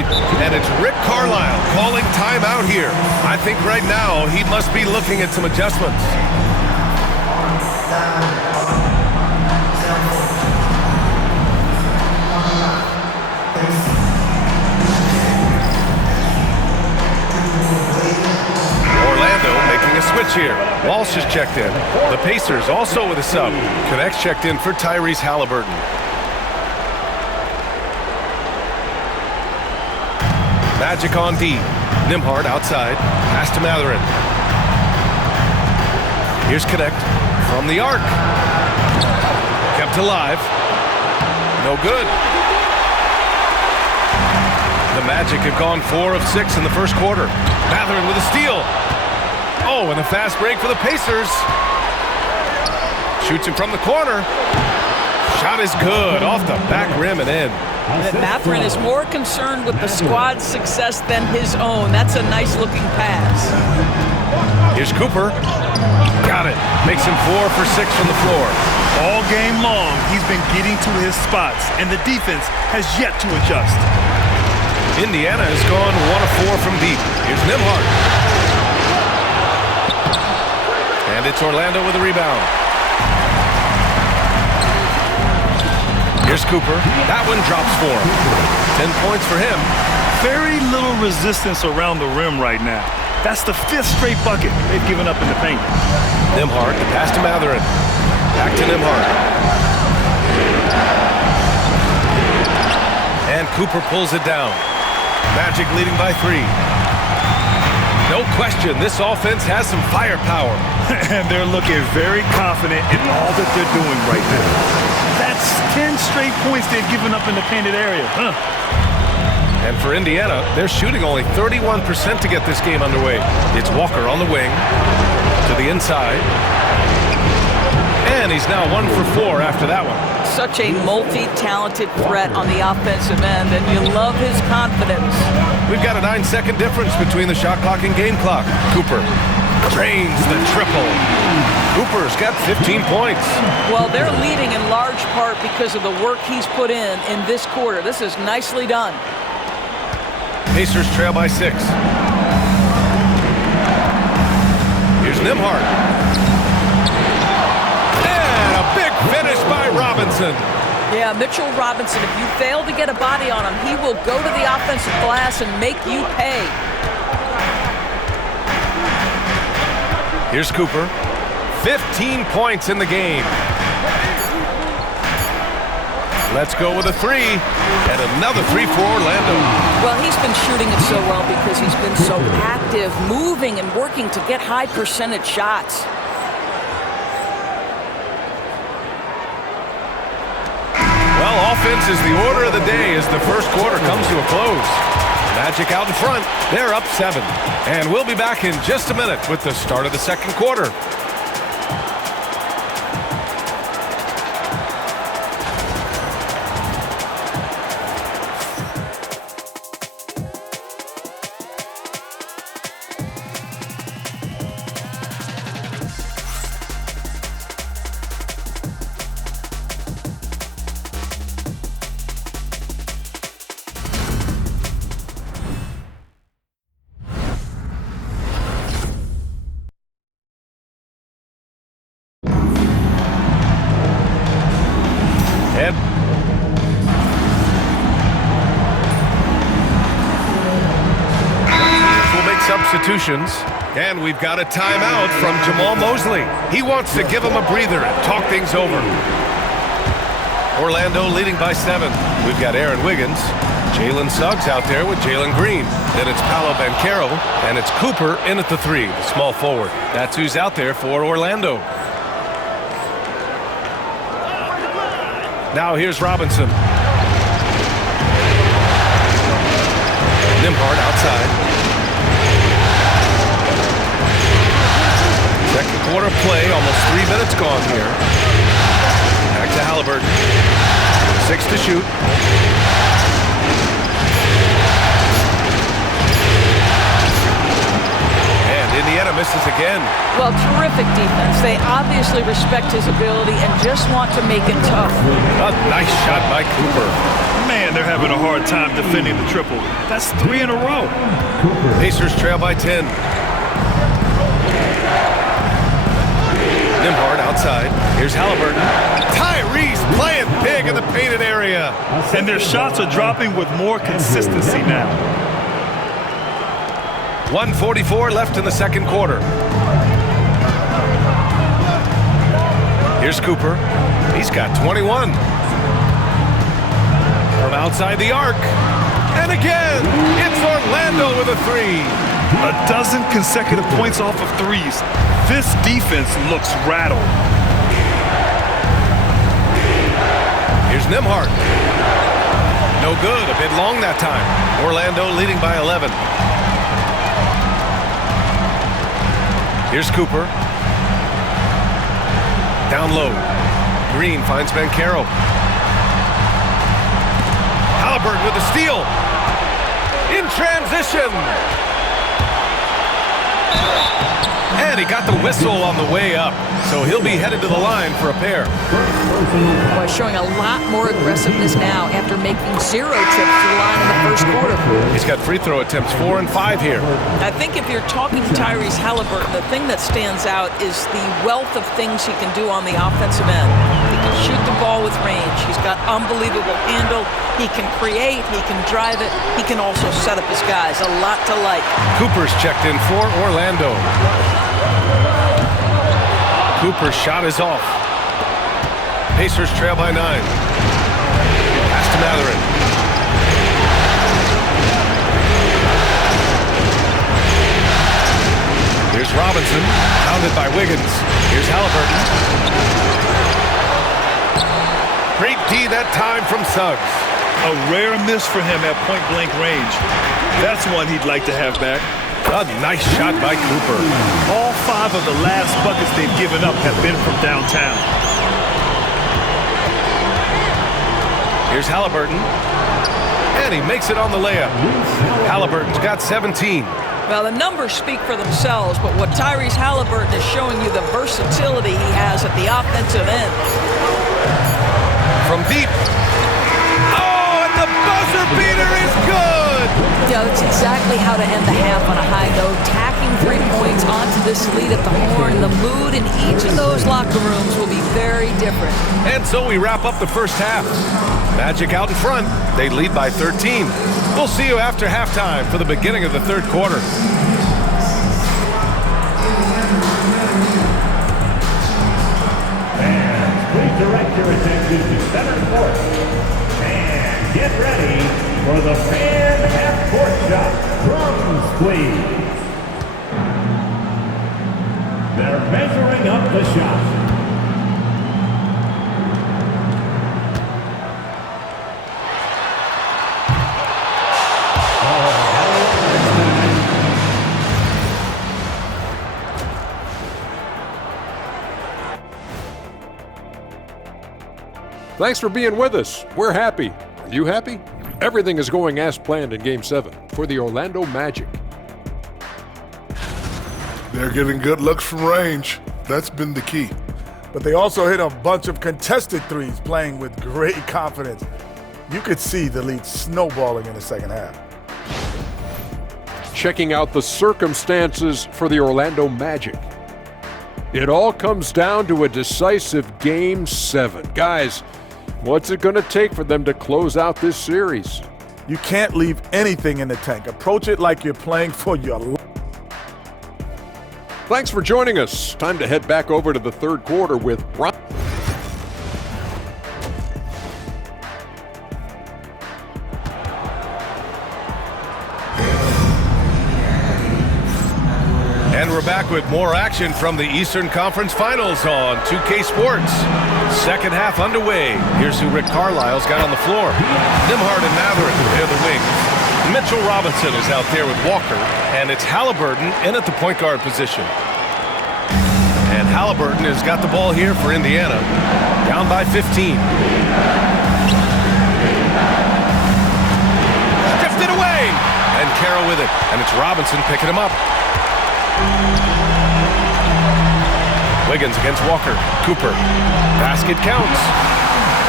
lead. And it's Rick Carlisle calling timeout here. I think right now he must be looking at some adjustments. Orlando making a switch here. Walsh is checked in. The Pacers also with a sub. Connects checked in for Tyrese Halliburton. Magic on D. Nembhard outside. Pass to Mathurin. Here's Connect from the arc. Kept alive. No good. The Magic have gone 4 of 6 in the first quarter. Mathurin with a steal. Oh, and a fast break for the Pacers. Shoots him from the corner. Shot is good. Off the back rim and in. Mathurin is more concerned with the squad's success than his own. That's a nice-looking pass. Here's Cooper. Got it. Makes him 4 for 6 from the floor. All game long, he's been getting to his spots, and the defense has yet to adjust. Indiana has gone 1 of 4 from deep. Here's Nembhard. And it's Orlando with a rebound. Here's Cooper. That one drops for him. 10 points for him. Very little resistance around the rim right now. That's the 5th straight bucket they've given up in the paint. Nembhard, the pass to Mathurin. Back to Nembhard. And Cooper pulls it down. Magic leading by 3. No question, this offense has some firepower. And they're looking very confident in all that they're doing right now. That's 10 straight points they've given up in the painted area. And for Indiana, they're shooting only 31% to get this game underway. It's Walker on the wing. To the inside. And he's now 1 for 4 after that one. Such a multi-talented threat on the offensive end, and you love his confidence. We've got a 9-second difference between the shot clock and game clock. Cooper drains the triple. Cooper's got 15 points. Well, they're leading in large part because of the work he's put in this quarter. This is nicely done. Pacers trail by 6. Here's Nembhard. And a big finish by Robinson. Yeah, Mitchell Robinson, if you fail to get a body on him, he will go to the offensive glass and make you pay. Here's Cooper. 15 points in the game. Let's go with a 3. And another 3 for Orlando. Well, he's been shooting it so well because he's been so active, moving and working to get high percentage shots. Well, offense is the order of the day as the first quarter comes to a close. Magic out in front. They're up 7. And we'll be back in just a minute with the start of the second quarter. Substitutions, and we've got a timeout from Jamal Mosley. He wants to give him a breather and talk things over. Orlando leading by 7. We've got Aaron Wiggins, Jalen Suggs out there with Jalen Green. Then it's Paolo Banchero, and it's Cooper in at the 3, the small forward. That's who's out there for Orlando. Now here's Robinson. Nembhard outside. Second quarter play, almost 3 minutes gone here. Back to Halliburton. 6 to shoot. And Indiana misses again. Well, terrific defense. They obviously respect his ability and just want to make it tough. A nice shot by Cooper. Man, and they're having a hard time defending the triple. That's 3 in a row. Pacers trail by 10. Nembhard outside. Here's Halliburton. Tyrese playing big in the painted area. And their shots are dropping with more consistency now. 1:44 left in the second quarter. Here's Cooper. He's got 21. From outside the arc. And again, it's Orlando with a three. A dozen consecutive points off of threes. This defense looks rattled. Here's Nembhard. No good, a bit long that time. Orlando leading by 11. Here's Cooper. Down low. Green finds Banchero. Halliburton with the steal. In transition. And he got the whistle on the way up, so he'll be headed to the line for a pair. Boy, showing a lot more aggressiveness now after making 0 trips to the line in the first quarter. He's got free throw attempts 4 and 5 here. I think if you're talking Tyrese Halliburton, the thing that stands out is the wealth of things he can do on the offensive end. He can shoot the ball with range. He's got unbelievable handle. He can create. He can drive it. He can also set up his guys. A lot to like. Cooper's checked in for Orlando. Cooper's shot is off. Pacers trail by 9. Pass to Mathurin. Here's Robinson, pounded by Wiggins. Here's Halliburton. Great D that time from Suggs. A rare miss for him at point-blank range. That's one he'd like to have back. A nice shot by Cooper. All 5 of the last buckets they've given up have been from downtown. Here's Halliburton. And he makes it on the layup. Halliburton's got 17. Well, the numbers speak for themselves, but what Tyrese Halliburton is showing you the versatility he has at the offensive end. From deep. Oh, and the buzzer beater is good! Yeah, that's exactly how to end the half on a high note. Tacking 3 points onto this lead at the horn. The mood in each of those locker rooms will be very different. And so we wrap up the first half. Magic out in front. They lead by 13. We'll see you after halftime for the beginning of the third quarter. And please direct your attention to center court. And get ready for the fan half-court shot. Drums, please. They're measuring up the shot. Thanks for being with us. We're happy. Are you happy? Everything is going as planned in Game 7 for the Orlando Magic. They're getting good looks from range. That's been the key. But they also hit a bunch of contested threes, playing with great confidence. You could see the lead snowballing in the second half. Checking out the circumstances for the Orlando Magic. It all comes down to a decisive Game 7. Guys, what's it going to take for them to close out this series? You can't leave anything in the tank. Approach it like you're playing for your life. Thanks for joining us. Time to head back over to the third quarter with Ron. And we're back with more action from the Eastern Conference Finals on 2K Sports. Second half underway. Here's who Rick Carlisle's got on the floor. Nembhard and Mathurin, they're the wings. Mitchell Robinson is out there with Walker, and it's Halliburton in at the point guard position. And Halliburton has got the ball here for Indiana, down by 15. Stripped it away, and Banchero with it, and it's Robinson picking him up. Wiggins against Walker. Cooper. Basket counts.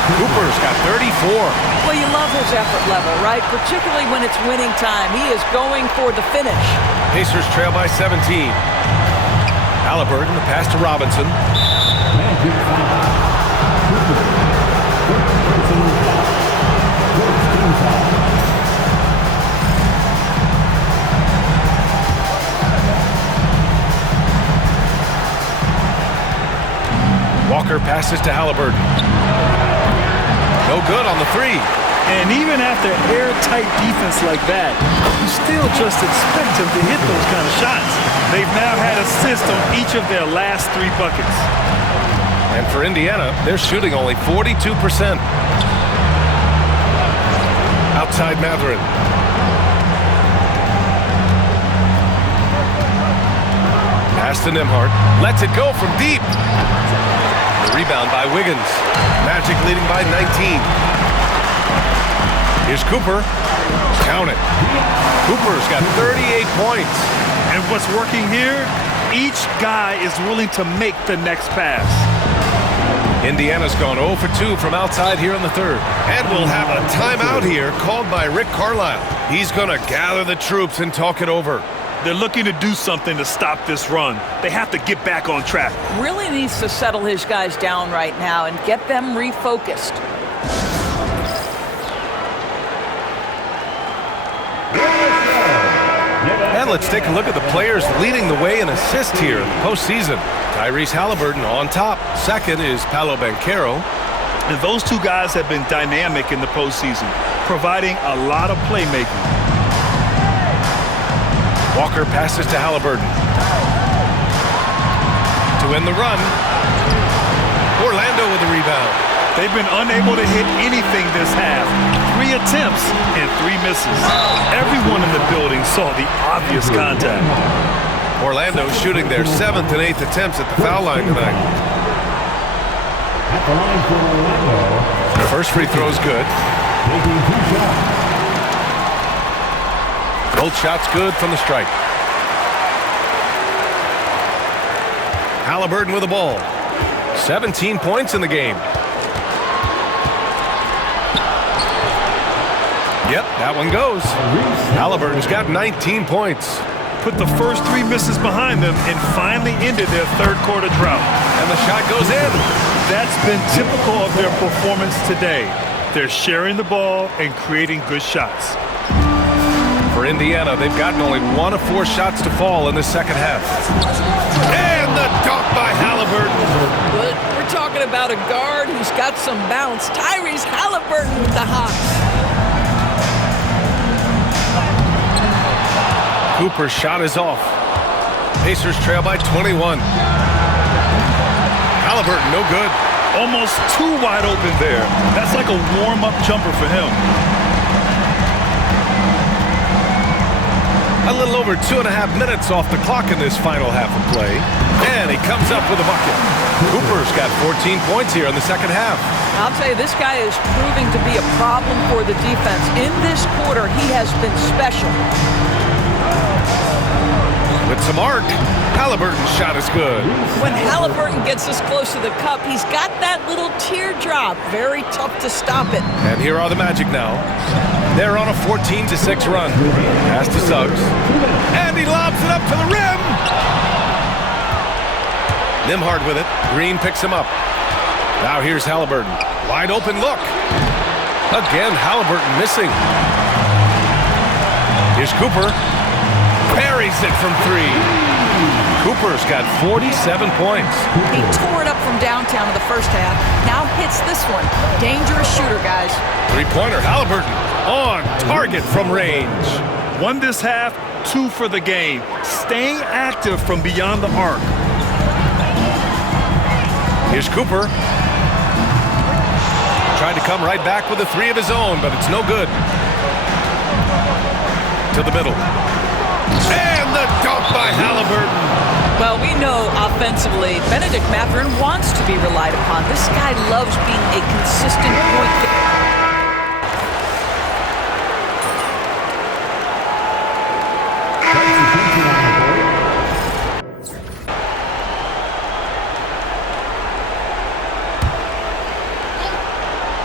Cooper's got 34. Well, you love his effort level, right? Particularly when it's winning time. He is going for the finish. Pacers trail by 17. Halliburton, the pass to Robinson. Walker passes to Halliburton. No good on the three. And even after airtight defense like that, you still just expect him to hit those kind of shots. They've now had assists on each of their last 3 buckets. And for Indiana, they're shooting only 42%. Outside Mathurin. Pass to Nembhard. Lets it go from deep. The rebound by Wiggins. Magic leading by 19. Here's Cooper. Count it. Cooper's got 38 points. And what's working here? Each guy is willing to make the next pass. Indiana's gone 0 for 2 from outside here in the third. And we'll have a timeout here called by Rick Carlisle. He's going to gather the troops and talk it over. They're looking to do something to stop this run. They have to get back on track. Really needs to settle his guys down right now and get them refocused. And let's take a look at the players leading the way in assists here in the postseason. Tyrese Halliburton on top. Second is Paolo Banchero. And those 2 guys have been dynamic in the postseason, providing a lot of playmaking. Walker passes to Halliburton. To win the run. Orlando with the rebound. They've been unable to hit anything this half. 3 attempts and 3 misses. Everyone in the building saw the obvious contact. Orlando shooting their 7th and 8th attempts at the foul line tonight. At the line for Orlando. The first free throw's good. Taking 2 shots. Both shots good from the stripe. Halliburton with the ball. 17 points in the game. Yep, that one goes. Halliburton's got 19 points. Put the first 3 misses behind them and finally ended their 3rd quarter drought. And the shot goes in. That's been typical of their performance today. They're sharing the ball and creating good shots. For Indiana, they've gotten only 1 of 4 shots to fall in the second half. And the dunk by Halliburton. But we're talking about a guard who's got some bounce. Tyrese Halliburton with the hops. Cooper's shot is off. Pacers trail by 21. Halliburton, no good. Almost too wide open there. That's like a warm-up jumper for him. A little over 2.5 minutes off the clock in this final half of play. And he comes up with a bucket. Cooper's got 14 points here in the second half. I'll tell you, this guy is proving to be a problem for the defense. In this quarter, he has been special. With some arc, Halliburton's shot is good. When Halliburton gets this close to the cup, he's got that little teardrop. Very tough to stop it. And here are the Magic now. They're on a 14-6 run. Pass to Suggs. And he lobs it up to the rim. Nembhard with it. Green picks him up. Now here's Halliburton. Wide open look. Again, Halliburton missing. Here's Cooper. Parries it from 3. Cooper's got 47 points. He tore it up from downtown in the first half. Now hits this one. Dangerous shooter, guys. Three-pointer, Halliburton on target from range. 1 this half, 2 for the game. Staying active from beyond the arc. Here's Cooper. Tried to come right back with a 3 of his own, but it's no good. To the middle. And the dunk by Halliburton. Well, we know offensively, Bennedict Mathurin wants to be relied upon. This guy loves being a consistent point guard.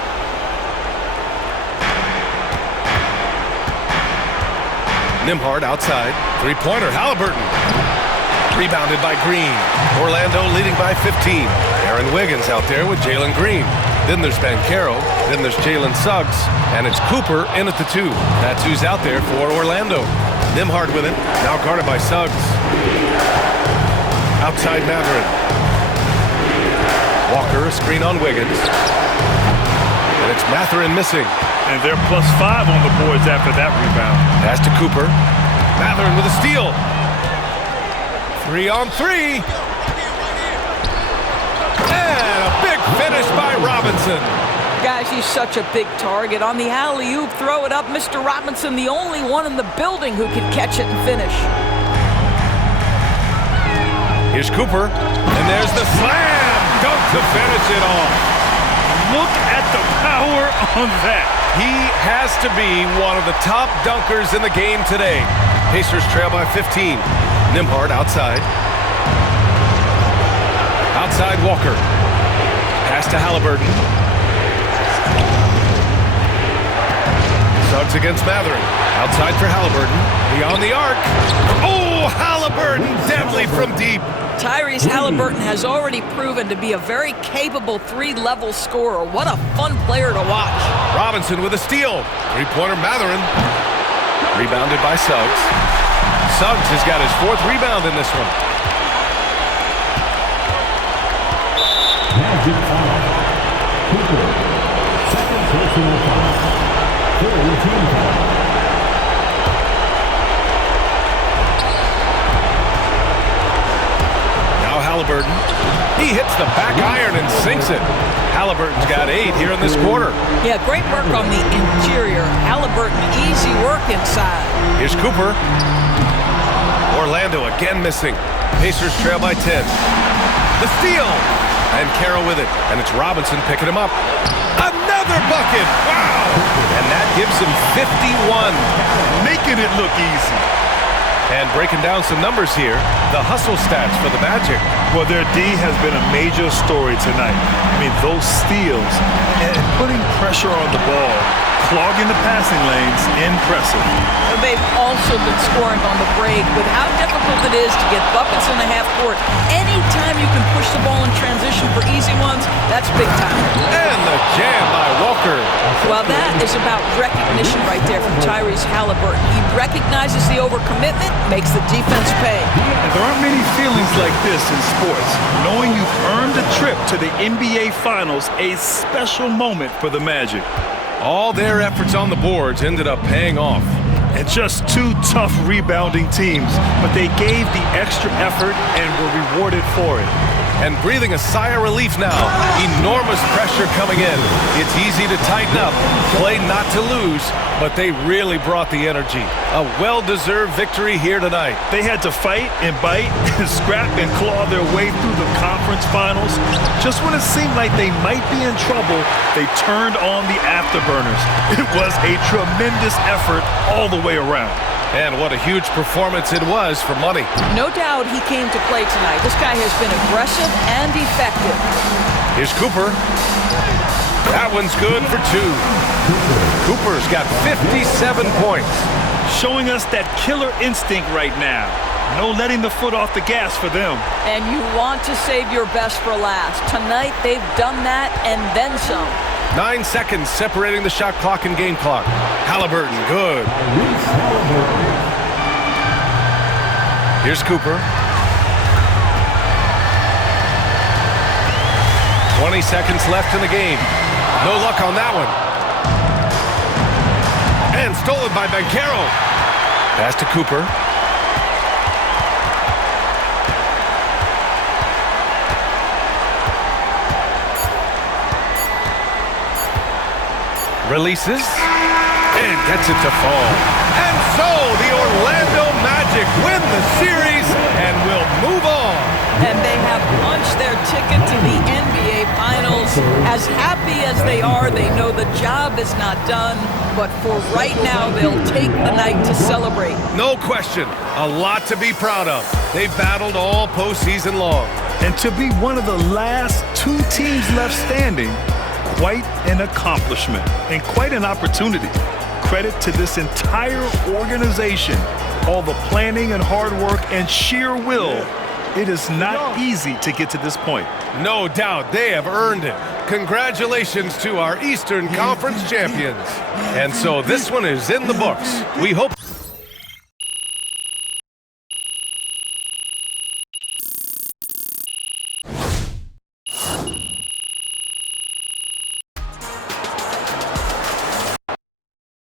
Nembhard outside. Three-pointer, Halliburton. Rebounded by Green. Orlando leading by 15. Aaron Wiggins out there with Jalen Green. Then there's Banchero. Then there's Jalen Suggs. And it's Cooper in at the 2. That's who's out there for Orlando. Nembhard with it. Now guarded by Suggs. Outside Mathurin. Walker, a screen on Wiggins. And it's Mathurin missing. And they're +5 on the boards after that rebound. Pass to Cooper. Mathurin with a steal. 3 on 3. And a big finish by Robinson. Guys, he's such a big target. On the alley-oop, throw it up. Mr. Robinson, the only one in the building who can catch it and finish. Here's Cooper. And there's the slam. Dunk to finish it off. Look at the power on that. He has to be one of the top dunkers in the game today. Pacers trail by 15. Nembhard outside. Outside Walker. Pass to Halliburton. Suggs against Mathurin. Outside for Halliburton. Beyond the arc. Oh, Halliburton deadly from deep. Tyrese Halliburton has already proven to be a very capable 3-level scorer. What a fun player to watch. Robinson with a steal. Three-pointer Mathurin. Rebounded by Suggs. Suggs has got his 4th rebound in this one. Magic foul. Cooper. Second personal foul. Third team foul. Now Halliburton. He hits the back iron and sinks it. Halliburton's got 8 here in this quarter. Yeah, great work on the interior. Halliburton, easy work inside. Here's Cooper. Orlando again missing. Pacers trail by 10. The steal. And Carroll with it. And it's Robinson picking him up. Another bucket. Wow. And that gives him 51. Making it look easy. And breaking down some numbers here, the hustle stats for the Magic. Well, their D has been a major story tonight. I mean, those steals and putting pressure on the ball, clogging the passing lanes, impressive. They've also been scoring on the break. With how difficult it is to get buckets in the half court, anytime you can push the ball in transition for easy ones, that's big time. And the jam by Walker. Well, that is about recognition right there from Tyrese Halliburton. He recognizes the overcommitment, makes the defense pay. And there aren't many feelings like this in sports. Knowing you've earned a trip to the NBA Finals, a special moment for the Magic. All their efforts on the boards ended up paying off. And just 2 tough rebounding teams, but they gave the extra effort and were rewarded for it. And breathing a sigh of relief now. Enormous pressure coming in. It's easy to tighten up, play not to lose, but they really brought the energy. A well-deserved victory here tonight. They had to fight and bite and scrap and claw their way through the conference finals. Just when it seemed like they might be in trouble, they turned on the afterburners. It was a tremendous effort all the way around. And what a huge performance it was for money. No doubt he came to play tonight. This guy has been aggressive and effective. Here's Cooper. That one's good for 2. Cooper's got 57 points. Showing us that killer instinct right now. No letting the foot off the gas for them. And you want to save your best for last. Tonight they've done that and then some. 9 seconds separating the shot clock and game clock. Halliburton, good. Here's Cooper. 20 seconds left in the game. No luck on that one. And stolen by Banchero. Pass to Cooper. Releases and gets it to fall. And so the Orlando Magic win the series and will move on. And they have punched their ticket to the NBA Finals. As happy as they are, they know the job is not done. But for right now, they'll take the night to celebrate. No question. A lot to be proud of. They've battled all postseason long. And to be one of the last 2 teams left standing, quite an accomplishment and quite an opportunity. Credit to this entire organization. All the planning and hard work and sheer will. It is not easy to get to this point. No doubt they have earned it. Congratulations to our Eastern Conference champions. And so this one is in the books. We hope...